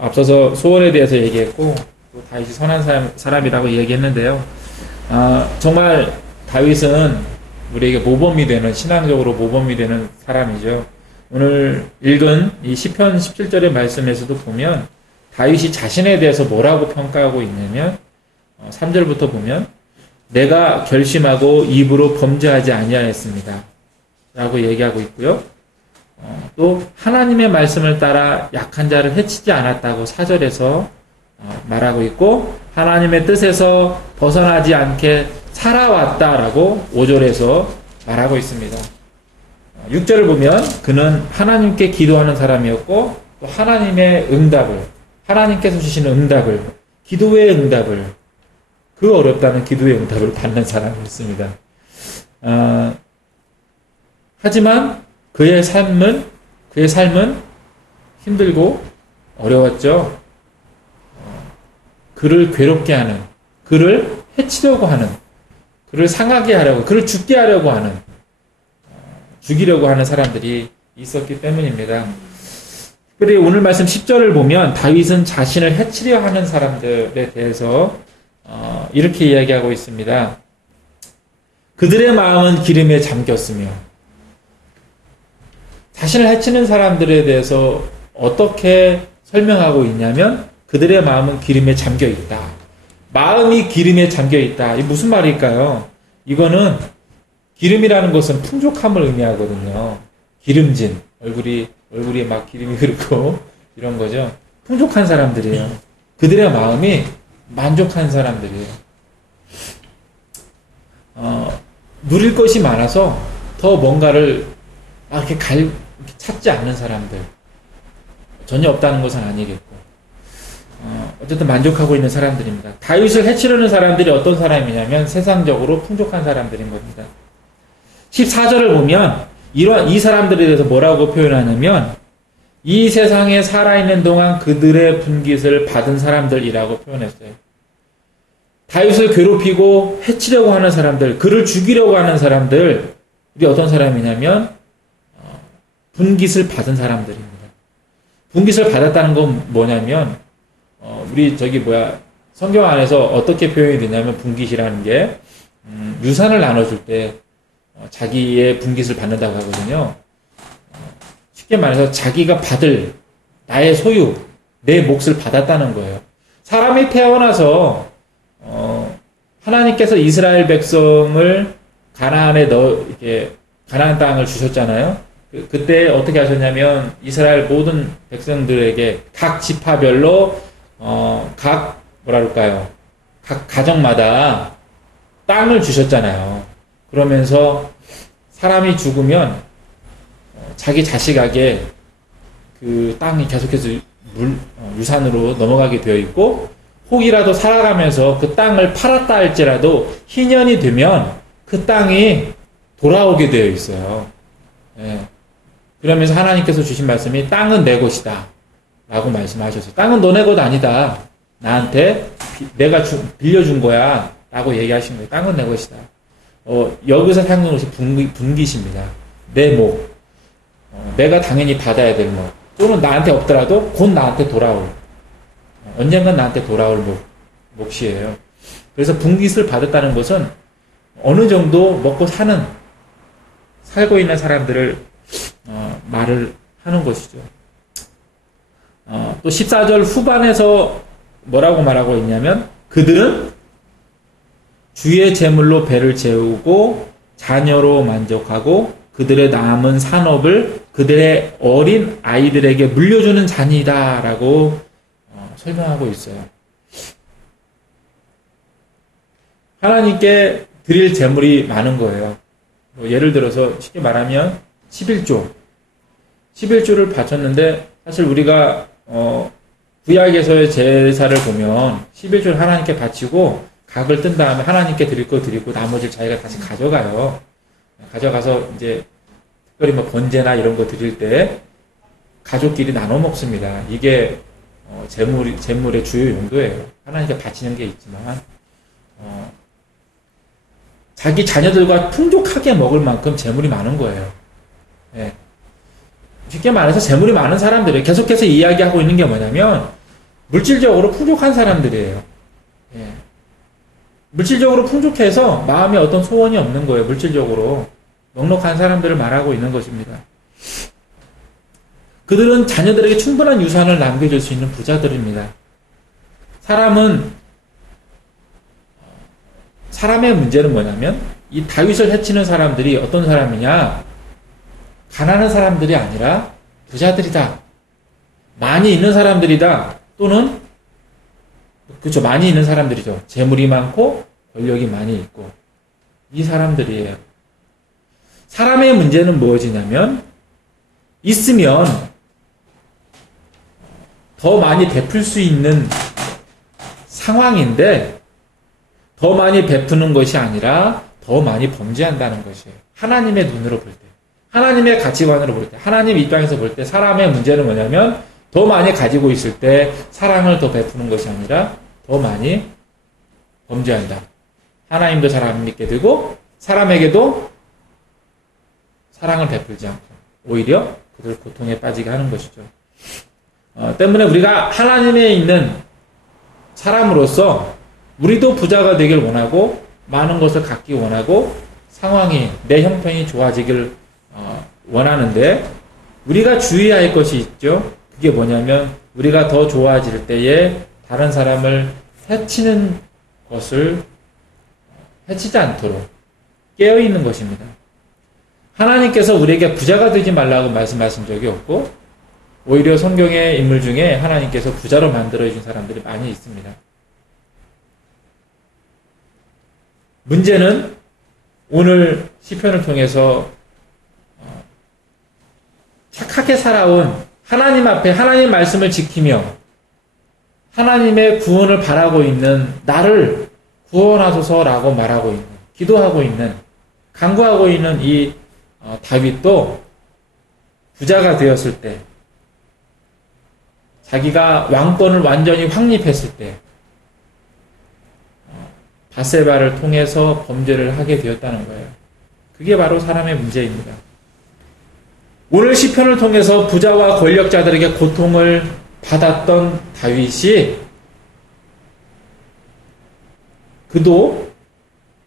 앞서서 소원에 대해서 얘기했고 또 다윗이 선한 사람이라고 얘기했는데요. 정말 다윗은 우리에게 모범이 되는, 신앙적으로 모범이 되는 사람이죠. 오늘 읽은 이 시편 17절의 말씀에서도 보면 다윗이 자신에 대해서 뭐라고 평가하고 있냐면 3절부터 보면 내가 결심하고 입으로 범죄하지 아니하였습니다 라고 얘기하고 있고요. 또 하나님의 말씀을 따라 약한 자를 해치지 않았다고 4절에서 말하고 있고, 하나님의 뜻에서 벗어나지 않게 살아왔다라고 5절에서 말하고 있습니다. 6절을 보면 그는 하나님께 기도하는 사람이었고 또 하나님의 응답을, 하나님께서 주시는 응답을, 기도의 응답을, 그 어렵다는 기도의 응답을 받는 사람이었습니다. 하지만 그의 삶은 힘들고 어려웠죠. 그를 괴롭게 하는, 그를 해치려고 하는, 그를 상하게 하려고, 그를 죽게 하려고 하는, 죽이려고 하는 사람들이 있었기 때문입니다. 특별히 오늘 말씀 10절을 보면 다윗은 자신을 해치려 하는 사람들에 대해서 이렇게 이야기하고 있습니다. 그들의 마음은 기름에 잠겼으며, 자신을 해치는 사람들에 대해서 어떻게 설명하고 있냐면 그들의 마음은 기름에 잠겨 있다. 마음이 기름에 잠겨 있다. 이게 무슨 말일까요? 이거는 기름이라는 것은 풍족함을 의미하거든요. 기름진, 얼굴이 막 기름이 흐르고 이런 거죠. 풍족한 사람들이에요. 그들의 마음이 만족한 사람들이에요. 누릴 것이 많아서 더 뭔가를 막 이렇게 찾지 않는 사람들. 전혀 없다는 것은 아니겠고. 어쨌든 만족하고 있는 사람들입니다. 다윗을 해치려는 사람들이 어떤 사람이냐면 세상적으로 풍족한 사람들인 겁니다. 14절을 보면 이 사람들에 대해서 뭐라고 표현하냐면 이 세상에 살아있는 동안 그들의 분깃을 받은 사람들이라고 표현했어요. 다윗을 괴롭히고 해치려고 하는 사람들, 그를 죽이려고 하는 사람들이 어떤 사람이냐면 분깃을 받은 사람들입니다. 분깃을 받았다는 건 뭐냐면 우리 성경 안에서 어떻게 표현이 되냐면 분깃이라는 게 유산을 나눠줄 때 자기의 분깃을 받는다고 하거든요. 쉽게 말해서 자기가 받을 나의 소유, 내 몫을 받았다는 거예요. 사람이 태어나서 하나님께서 이스라엘 백성을 가나안 땅을 주셨잖아요. 그때 어떻게 하셨냐면 이스라엘 모든 백성들에게 각 지파별로 각 가정마다 땅을 주셨잖아요. 그러면서 사람이 죽으면 자기 자식에게 그 땅이 계속해서 유산으로 넘어가게 되어 있고, 혹이라도 살아가면서 그 땅을 팔았다 할지라도 희년이 되면 그 땅이 돌아오게 되어 있어요. 예. 그러면서 하나님께서 주신 말씀이 땅은 내 것이다 라고 말씀하셨어요. 땅은 너네 것 아니다. 나한테 내가 빌려준 거야 라고 얘기하신 거예요. 땅은 내 것이다. 여기서 사용하는 것이 분깃입니다. 내 목. 내가 당연히 받아야 될 목. 또는 나한테 없더라도 곧 나한테 돌아올. 언젠간 나한테 돌아올 몫이에요. 그래서 분깃을 받았다는 것은 어느 정도 먹고 살고 있는 사람들을 말을 하는 것이죠. 또 14절 후반에서 뭐라고 말하고 있냐면 그들은 주의 재물로 배를 채우고 자녀로 만족하고 그들의 남은 산업을 그들의 어린 아이들에게 물려주는 잔이다 라고 설명하고 있어요. 하나님께 드릴 재물이 많은 거예요. 예를 들어서 쉽게 말하면 11조를 바쳤는데, 사실 우리가 구약에서의 제사를 보면 11조를 하나님께 바치고 각을 뜬 다음에 하나님께 드릴 거 드리고 나머지를 자기가 다시 가져가요. 가져가서 이제 특별히 번제나 이런 거 드릴 때 가족끼리 나눠 먹습니다. 이게 재물의 주요 용도예요. 하나님께 바치는 게 있지만 자기 자녀들과 풍족하게 먹을 만큼 재물이 많은 거예요. 예. 쉽게 말해서 재물이 많은 사람들이 계속해서 이야기하고 있는 게 뭐냐면 물질적으로 풍족한 사람들이에요. 예. 물질적으로 풍족해서 마음에 어떤 소원이 없는 거예요. 물질적으로 넉넉한 사람들을 말하고 있는 것입니다. 그들은 자녀들에게 충분한 유산을 남겨줄 수 있는 부자들입니다. 사람의 문제는 뭐냐면 이 다윗을 해치는 사람들이 어떤 사람이냐? 가난한 사람들이 아니라 부자들이다. 많이 있는 사람들이다. 또는 그렇죠. 많이 있는 사람들이죠. 재물이 많고 권력이 많이 있고 이 사람들이에요. 사람의 문제는 무엇이냐면 있으면 더 많이 베풀 수 있는 상황인데 더 많이 베푸는 것이 아니라 더 많이 범죄한다는 것이에요. 하나님의 눈으로 볼 때, 하나님의 가치관으로 볼 때, 하나님 입장에서 볼 때 사람의 문제는 뭐냐면 더 많이 가지고 있을 때 사랑을 더 베푸는 것이 아니라 더 많이 범죄한다. 하나님도 잘 안 믿게 되고 사람에게도 사랑을 베풀지 않고 오히려 그들 고통에 빠지게 하는 것이죠. 때문에 우리가 하나님에 있는 사람으로서 우리도 부자가 되길 원하고 많은 것을 갖기 원하고 상황이 내 형편이 좋아지길 원하는데 우리가 주의해야 할 것이 있죠. 그게 뭐냐면 우리가 더 좋아질 때에 다른 사람을 해치는 것을 해치지 않도록 깨어있는 것입니다. 하나님께서 우리에게 부자가 되지 말라고 말씀하신 적이 없고 오히려 성경의 인물 중에 하나님께서 부자로 만들어주신 사람들이 많이 있습니다. 문제는 오늘 시편을 통해서 착하게 살아온 하나님 앞에 하나님 말씀을 지키며 하나님의 구원을 바라고 있는 나를 구원하소서라고 말하고 있는, 기도하고 있는, 간구하고 있는 이 다윗도 부자가 되었을 때, 자기가 왕권을 완전히 확립했을 때 밧세바를 통해서 범죄를 하게 되었다는 거예요. 그게 바로 사람의 문제입니다. 오늘 시편을 통해서 부자와 권력자들에게 고통을 받았던 다윗이 그도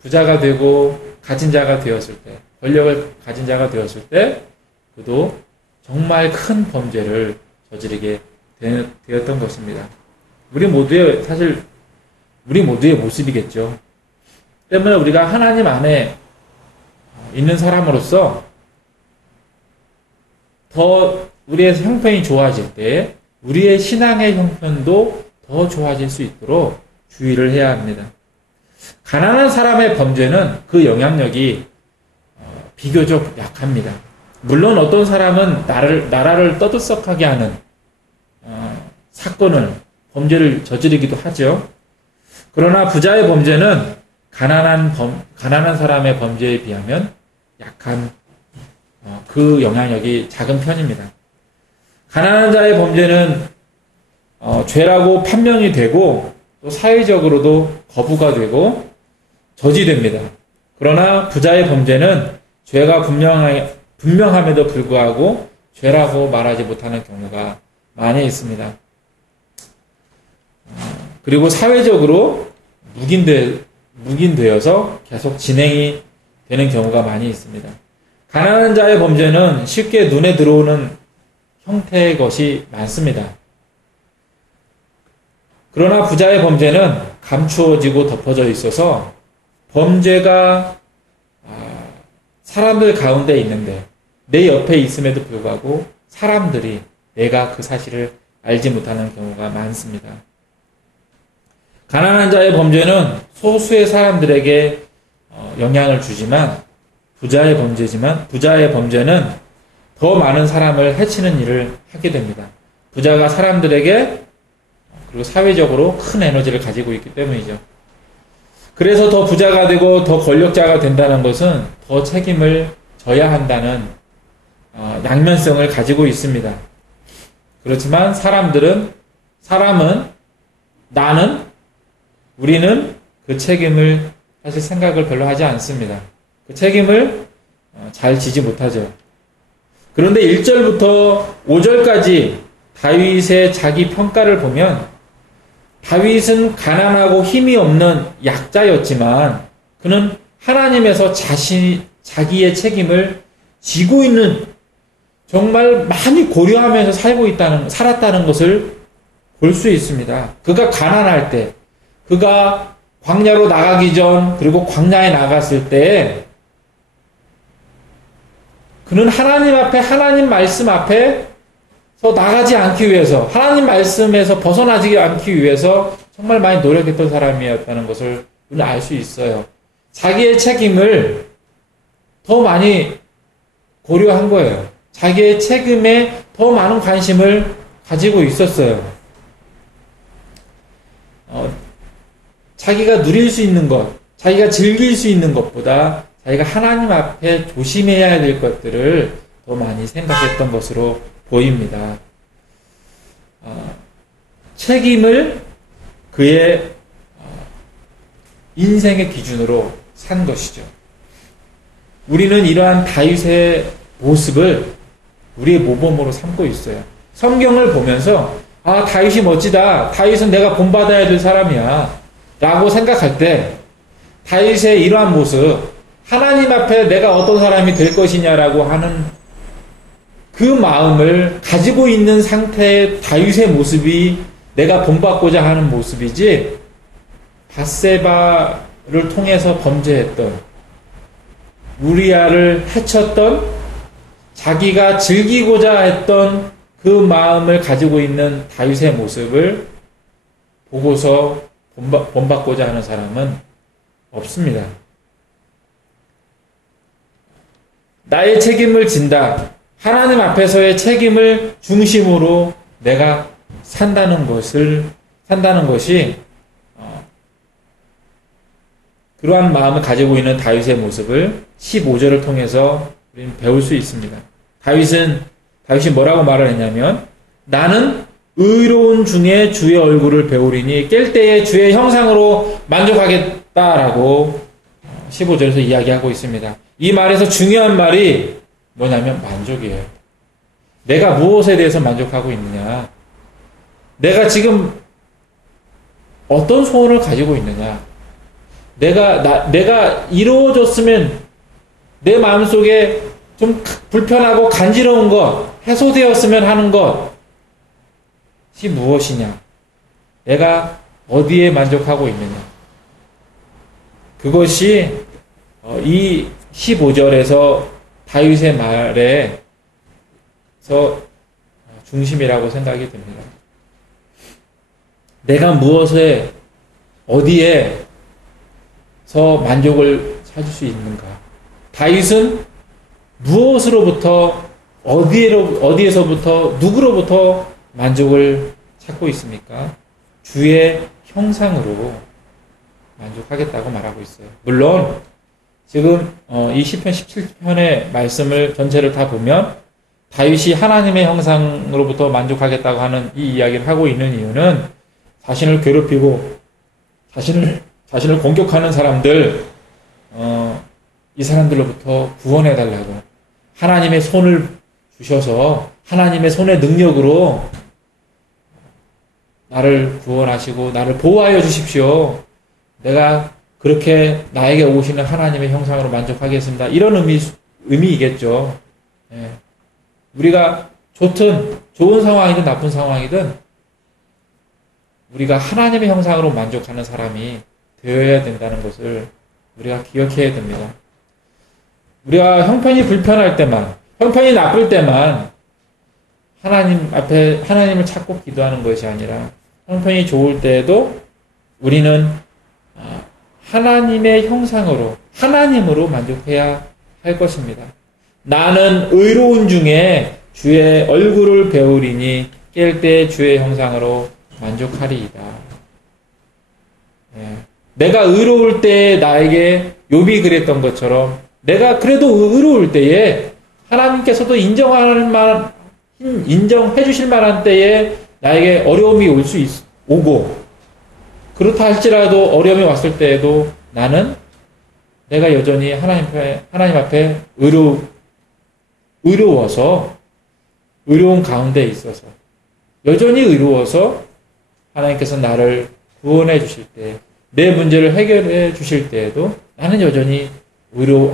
부자가 되고 가진 자가 되었을 때, 권력을 가진 자가 되었을 때 그도 정말 큰 범죄를 저지르게 되었던 것입니다. 우리 모두의 모습이겠죠. 때문에 우리가 하나님 안에 있는 사람으로서 더 우리의 형편이 좋아질 때 우리의 신앙의 형편도 더 좋아질 수 있도록 주의를 해야 합니다. 가난한 사람의 범죄는 그 영향력이 비교적 약합니다. 물론 어떤 사람은 나라를 떠들썩하게 하는 사건을, 범죄를 저지르기도 하죠. 그러나 부자의 범죄는 가난한 사람의 범죄에 비하면 약한 그 영향력이 작은 편입니다. 가난한 자의 범죄는 죄라고 판명이 되고 또 사회적으로도 거부가 되고 저지됩니다. 그러나 부자의 범죄는 죄가 분명함에도 불구하고 죄라고 말하지 못하는 경우가 많이 있습니다. 그리고 사회적으로 묵인되어서 계속 진행이 되는 경우가 많이 있습니다. 가난한 자의 범죄는 쉽게 눈에 들어오는 형태의 것이 많습니다. 그러나 부자의 범죄는 감추어지고 덮어져 있어서 범죄가 사람들 가운데 있는데 내 옆에 있음에도 불구하고 사람들이 내가 그 사실을 알지 못하는 경우가 많습니다. 가난한 자의 범죄는 소수의 사람들에게 영향을 주지만 부자의 범죄는 더 많은 사람을 해치는 일을 하게 됩니다. 부자가 사람들에게 그리고 사회적으로 큰 에너지를 가지고 있기 때문이죠. 그래서 더 부자가 되고 더 권력자가 된다는 것은 더 책임을 져야 한다는 양면성을 가지고 있습니다. 그렇지만 우리는 그 책임을 사실 생각을 별로 하지 않습니다. 그 책임을 잘 지지 못하죠. 그런데 1절부터 5절까지 다윗의 자기 평가를 보면 다윗은 가난하고 힘이 없는 약자였지만 그는 하나님에서 자기의 책임을 지고 있는, 정말 많이 고려하면서 살았다는 것을 볼 수 있습니다. 그가 가난할 때, 그가 광야로 나가기 전, 그리고 광야에 나갔을 때, 그는 하나님 앞에, 하나님 말씀 앞에서 나가지 않기 위해서, 하나님 말씀에서 벗어나지 않기 위해서 정말 많이 노력했던 사람이었다는 것을 우리는 알 수 있어요. 자기의 책임을 더 많이 고려한 거예요. 자기의 책임에 더 많은 관심을 가지고 있었어요. 자기가 누릴 수 있는 것, 자기가 즐길 수 있는 것보다 자기가 하나님 앞에 조심해야 될 것들을 더 많이 생각했던 것으로 보입니다. 책임을 그의 인생의 기준으로 산 것이죠. 우리는 이러한 다윗의 모습을 우리의 모범으로 삼고 있어요. 성경을 보면서 다윗이 멋지다, 다윗은 내가 본받아야 될 사람이야 라고 생각할 때 다윗의 이러한 모습, 하나님 앞에 내가 어떤 사람이 될 것이냐라고 하는 그 마음을 가지고 있는 상태의 다윗의 모습이 내가 본받고자 하는 모습이지, 밧세바를 통해서 범죄했던, 우리아를 해쳤던, 자기가 즐기고자 했던 그 마음을 가지고 있는 다윗의 모습을 보고서 본받고자 하는 사람은 없습니다. 나의 책임을 진다, 하나님 앞에서의 책임을 중심으로 내가 산다는 것이 그러한 마음을 가지고 있는 다윗의 모습을 15절을 통해서 우리는 배울 수 있습니다. 다윗이 뭐라고 말을 했냐면, 나는 의로운 중에 주의 얼굴을 배우리니 깰 때에 주의 형상으로 만족하겠다라고 15절에서 이야기하고 있습니다. 이 말에서 중요한 말이 뭐냐면 만족이에요. 내가 무엇에 대해서 만족하고 있느냐, 내가 지금 어떤 소원을 가지고 있느냐, 내가 이루어졌으면 내 마음속에 좀 불편하고 간지러운 것, 해소되었으면 하는 것이 무엇이냐, 내가 어디에 만족하고 있느냐, 그것이 이 15절에서 다윗의 말에서 중심이라고 생각이 듭니다. 내가 무엇에, 어디에서 만족을 찾을 수 있는가? 다윗은 무엇으로부터, 어디에서부터, 누구로부터 만족을 찾고 있습니까? 주의 형상으로 만족하겠다고 말하고 있어요. 물론 지금 이 시편 17편의 말씀을 전체를 다 보면 다윗이 하나님의 형상으로부터 만족하겠다고 하는 이 이야기를 하고 있는 이유는 자신을 괴롭히고 자신을 공격하는 사람들, 이 사람들로부터 구원해달라고, 하나님의 손을 주셔서 하나님의 손의 능력으로 나를 구원하시고 나를 보호하여 주십시오, 내가 그렇게 나에게 오시는 하나님의 형상으로 만족하겠습니다, 이런 의미이겠죠. 예. 우리가 좋은 상황이든 나쁜 상황이든 우리가 하나님의 형상으로 만족하는 사람이 되어야 된다는 것을 우리가 기억해야 됩니다. 우리가 형편이 불편할 때만, 형편이 나쁠 때만 하나님 앞에 하나님을 찾고 기도하는 것이 아니라 형편이 좋을 때에도 우리는 하나님의 형상으로, 하나님으로 만족해야 할 것입니다. 나는 의로운 중에 주의 얼굴을 배우리니 깰 때 주의 형상으로 만족하리이다. 네. 내가 의로울 때에 나에게 욥이 그랬던 것처럼, 내가 그래도 의로울 때에 하나님께서도 인정해 주실 만한 때에 나에게 어려움이 오고, 그렇다 할지라도 어려움이 왔을 때에도 나는 내가 여전히 하나님 앞에 의로워서, 의로운 가운데 있어서, 여전히 의로워서 하나님께서 나를 구원해 주실 때, 내 문제를 해결해 주실 때에도 나는 여전히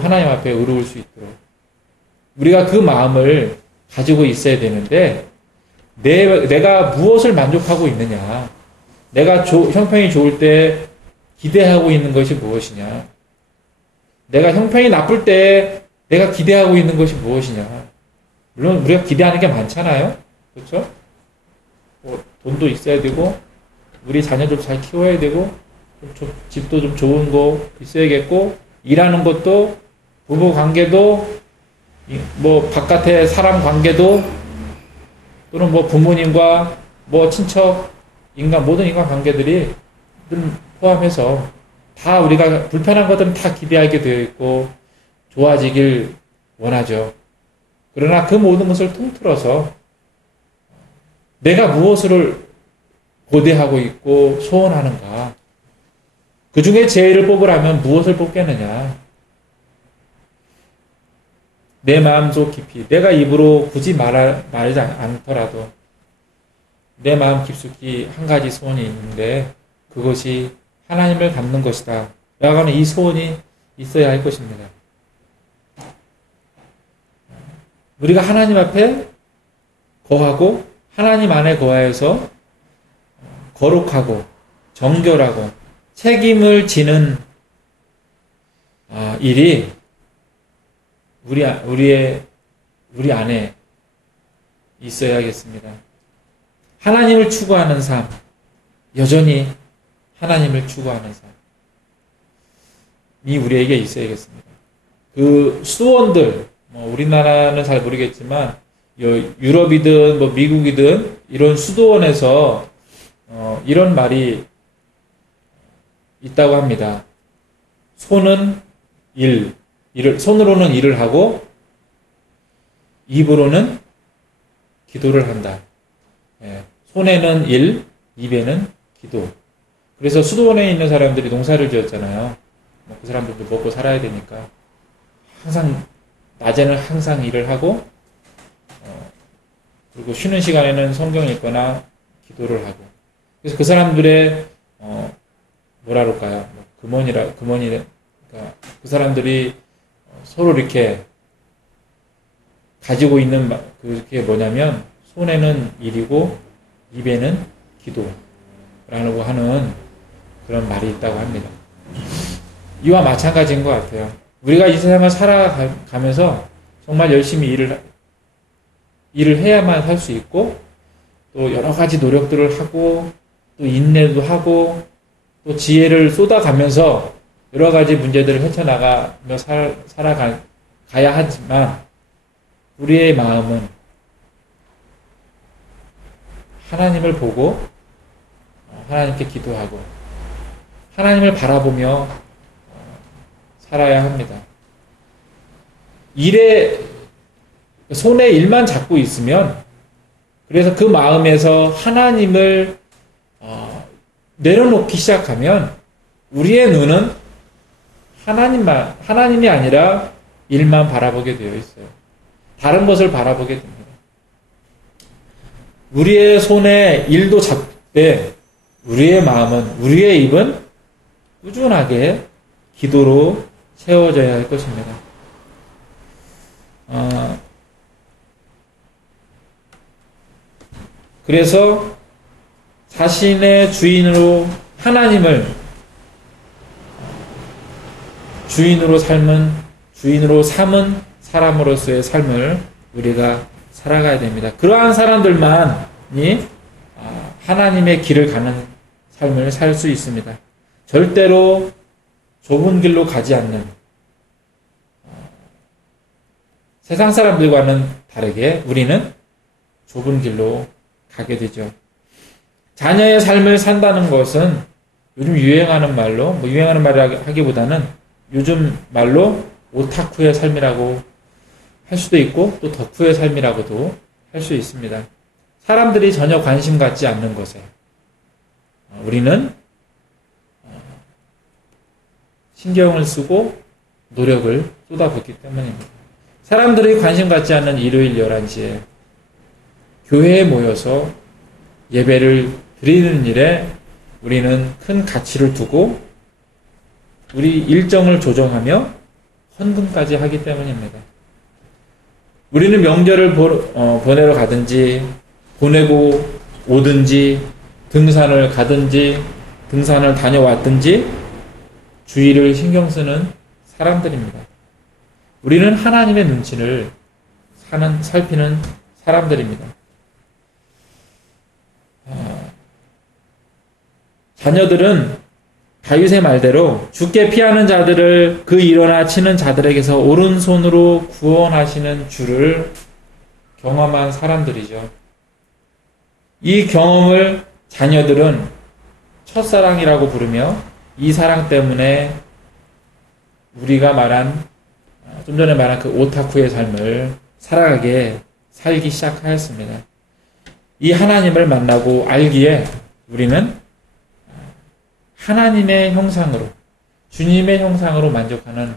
하나님 앞에 의로울 수 있도록 우리가 그 마음을 가지고 있어야 되는데, 내가 무엇을 만족하고 있느냐, 내가 형편이 좋을 때 기대하고 있는 것이 무엇이냐, 내가 형편이 나쁠 때 내가 기대하고 있는 것이 무엇이냐. 물론 우리가 기대하는 게 많잖아요. 그렇죠? 돈도 있어야 되고, 우리 자녀들 잘 키워야 되고, 집도 좀 좋은 거 있어야겠고, 일하는 것도, 부부 관계도, 뭐 바깥의 사람 관계도, 또는 뭐 부모님과 뭐 친척, 모든 인간 관계들이 포함해서 다 우리가 불편한 것들은 다 기대하게 되어 있고 좋아지길 원하죠. 그러나 그 모든 것을 통틀어서 내가 무엇을 고대하고 있고 소원하는가, 그 중에 제일을 뽑으라면 무엇을 뽑겠느냐. 내 마음속 깊이, 내가 입으로 굳이 말하지 않더라도 내 마음 깊숙이 한 가지 소원이 있는데, 그것이 하나님을 닮는 것이다 라고 하는 이 소원이 있어야 할 것입니다. 우리가 하나님 앞에 거하고 하나님 안에 거하여서 거룩하고 정결하고 책임을 지는 일이 우리 안에 있어야겠습니다. 하나님을 추구하는 삶, 여전히 하나님을 추구하는 삶이 우리에게 있어야겠습니다. 그 수도원들, 우리나라는 잘 모르겠지만 유럽이든 뭐 미국이든 이런 수도원에서 이런 말이 있다고 합니다. 손으로는 일을 하고 입으로는 기도를 한다. 손에는 일, 입에는 기도. 그래서 수도원에 있는 사람들이 농사를 지었잖아요. 그 사람들도 먹고 살아야 되니까 낮에는 항상 일을 하고, 그리고 쉬는 시간에는 성경 읽거나 기도를 하고. 그래서 그 사람들의 뭐라 그럴까요? 그러니까 그 사람들이 서로 이렇게 가지고 있는 그게 뭐냐면, 손에는 일이고 입에는 기도라고 하는 그런 말이 있다고 합니다. 이와 마찬가지인 것 같아요. 우리가 이 세상을 살아가면서 정말 열심히 일을 해야만 살 수 있고, 또 여러 가지 노력들을 하고, 또 인내도 하고, 또 지혜를 쏟아가면서 여러 가지 문제들을 헤쳐나가며 살아가야 하지만, 우리의 마음은 하나님을 보고 하나님께 기도하고 하나님을 바라보며 살아야 합니다. 손에 일만 잡고 있으면, 그래서 그 마음에서 하나님을 내려놓기 시작하면 우리의 눈은 하나님이 아니라 일만 바라보게 되어 있어요. 다른 것을 바라보게 됩니다. 우리의 손에 일도 잡되 우리의 마음은, 우리의 입은 꾸준하게 기도로 채워져야 할 것입니다. 그래서 자신의 하나님을 주인으로 삼은 사람으로서의 삶을 우리가 살아가야 됩니다. 그러한 사람들만이 하나님의 길을 가는 삶을 살 수 있습니다. 절대로 좁은 길로 가지 않는, 세상 사람들과는 다르게 우리는 좁은 길로 가게 되죠. 자녀의 삶을 산다는 것은 요즘 유행하는 말로, 유행하는 말을 하기보다는 요즘 말로 오타쿠의 삶이라고 할 수도 있고, 또 덕후의 삶이라고도 할 수 있습니다. 사람들이 전혀 관심 갖지 않는 것에 우리는 신경을 쓰고 노력을 쏟아붓기 때문입니다. 사람들이 관심 갖지 않는 일요일 11시에 교회에 모여서 예배를 드리는 일에 우리는 큰 가치를 두고 우리 일정을 조정하며 헌금까지 하기 때문입니다. 우리는 명절을 보내러 가든지 보내고 오든지 등산을 가든지 등산을 다녀왔든지 주의를 신경 쓰는 사람들입니다. 우리는 하나님의 눈치를 살피는 사람들입니다. 자녀들은 다윗의 말대로 주께 피하는 자들을 그 일어나 치는 자들에게서 오른손으로 구원하시는 주를 경험한 사람들이죠. 이 경험을 자녀들은 첫사랑이라고 부르며 이 사랑 때문에 우리가 좀 전에 말한 그 오타쿠의 삶을 살기 시작하였습니다. 이 하나님을 만나고 알기에 우리는 하나님의 형상으로, 주님의 형상으로 만족하는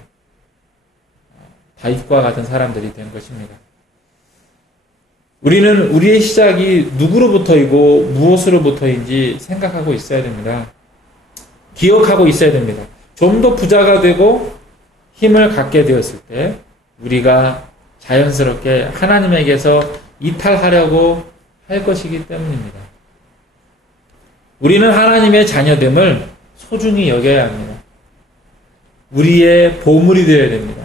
다윗과 같은 사람들이 된 것입니다. 우리는 우리의 시작이 누구로부터이고 무엇으로부터인지 생각하고 있어야 됩니다. 기억하고 있어야 됩니다. 좀 더 부자가 되고 힘을 갖게 되었을 때 우리가 자연스럽게 하나님에게서 이탈하려고 할 것이기 때문입니다. 우리는 하나님의 자녀됨을 소중히 여겨야 합니다. 우리의 보물이 되어야 됩니다.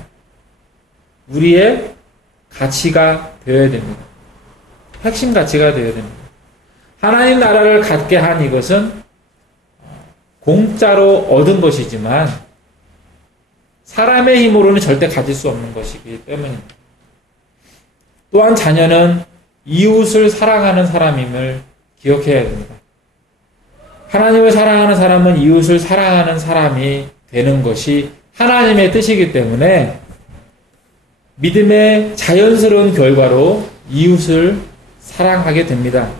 우리의 가치가 되어야 됩니다. 핵심 가치가 되어야 됩니다. 하나님 나라를 갖게 한 이것은 공짜로 얻은 것이지만 사람의 힘으로는 절대 가질 수 없는 것이기 때문입니다. 또한 자녀는 이웃을 사랑하는 사람임을 기억해야 됩니다. 하나님을 사랑하는 사람은 이웃을 사랑하는 사람이 되는 것이 하나님의 뜻이기 때문에 믿음의 자연스러운 결과로 이웃을 사랑하게 됩니다.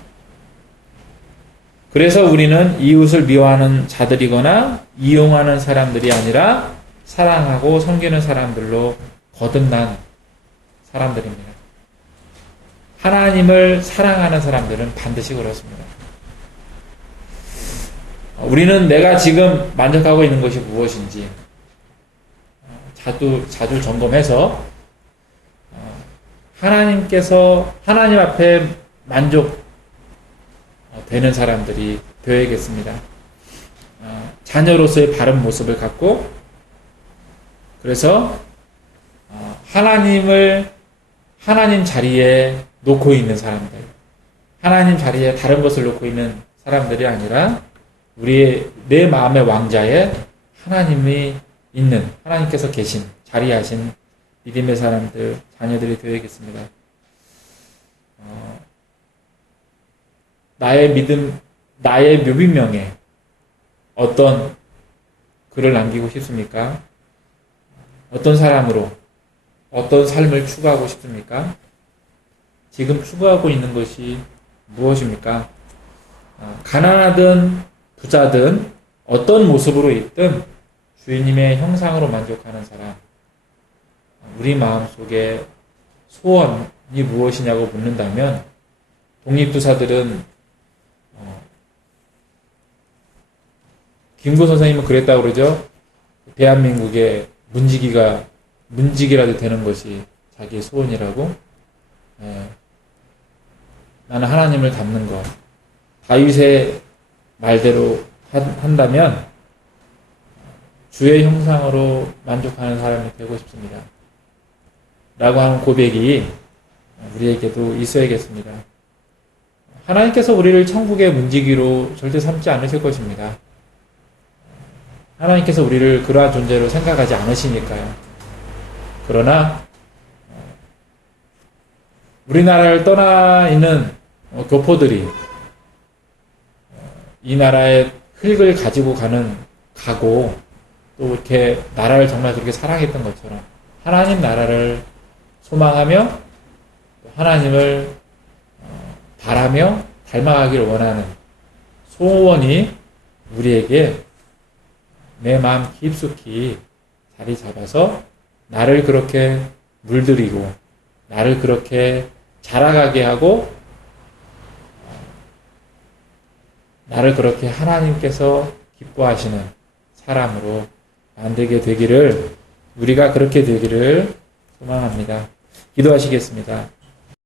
그래서 우리는 이웃을 미워하는 자들이거나 이용하는 사람들이 아니라 사랑하고 섬기는 사람들로 거듭난 사람들입니다. 하나님을 사랑하는 사람들은 반드시 그렇습니다. 우리는 내가 지금 만족하고 있는 것이 무엇인지 자주 점검해서 하나님 앞에 만족되는 사람들이 되어야겠습니다. 자녀로서의 바른 모습을 갖고 그래서 하나님 자리에 놓고 있는 사람들, 하나님 자리에 다른 것을 놓고 있는 사람들이 아니라 내 마음의 왕자에 하나님이 있는, 하나님께서 계신, 자리하신 믿음의 사람들, 자녀들이 되어야겠습니다. 나의 묘비명에 어떤 글을 남기고 싶습니까? 어떤 사람으로, 어떤 삶을 추구하고 싶습니까? 지금 추구하고 있는 것이 무엇입니까? 가난하든 부자든 어떤 모습으로 있든 주님의 형상으로 만족하는 사람, 우리 마음속에 소원이 무엇이냐고 묻는다면 독립투사들은 김구 선생님은 그랬다고 그러죠. 대한민국의 문지기라도 되는 것이 자기의 소원이라고. 나는 하나님을 닮는 것. 다윗의 말대로 한다면 주의 형상으로 만족하는 사람이 되고 싶습니다. 라고 하는 고백이 우리에게도 있어야겠습니다. 하나님께서 우리를 천국의 문지기로 절대 삼지 않으실 것입니다. 하나님께서 우리를 그러한 존재로 생각하지 않으시니까요. 그러나 우리나라를 떠나 있는 교포들이 이 나라의 흙을 가지고 가고 또 이렇게 나라를 정말 그렇게 사랑했던 것처럼 하나님 나라를 소망하며 하나님을 바라며 닮아가기를 원하는 소원이 우리에게 내 마음 깊숙이 자리 잡아서 나를 그렇게 물들이고 나를 그렇게 자라가게 하고 나를 그렇게 하나님께서 기뻐하시는 사람으로 만들게 되기를, 우리가 그렇게 되기를 소망합니다. 기도하시겠습니다.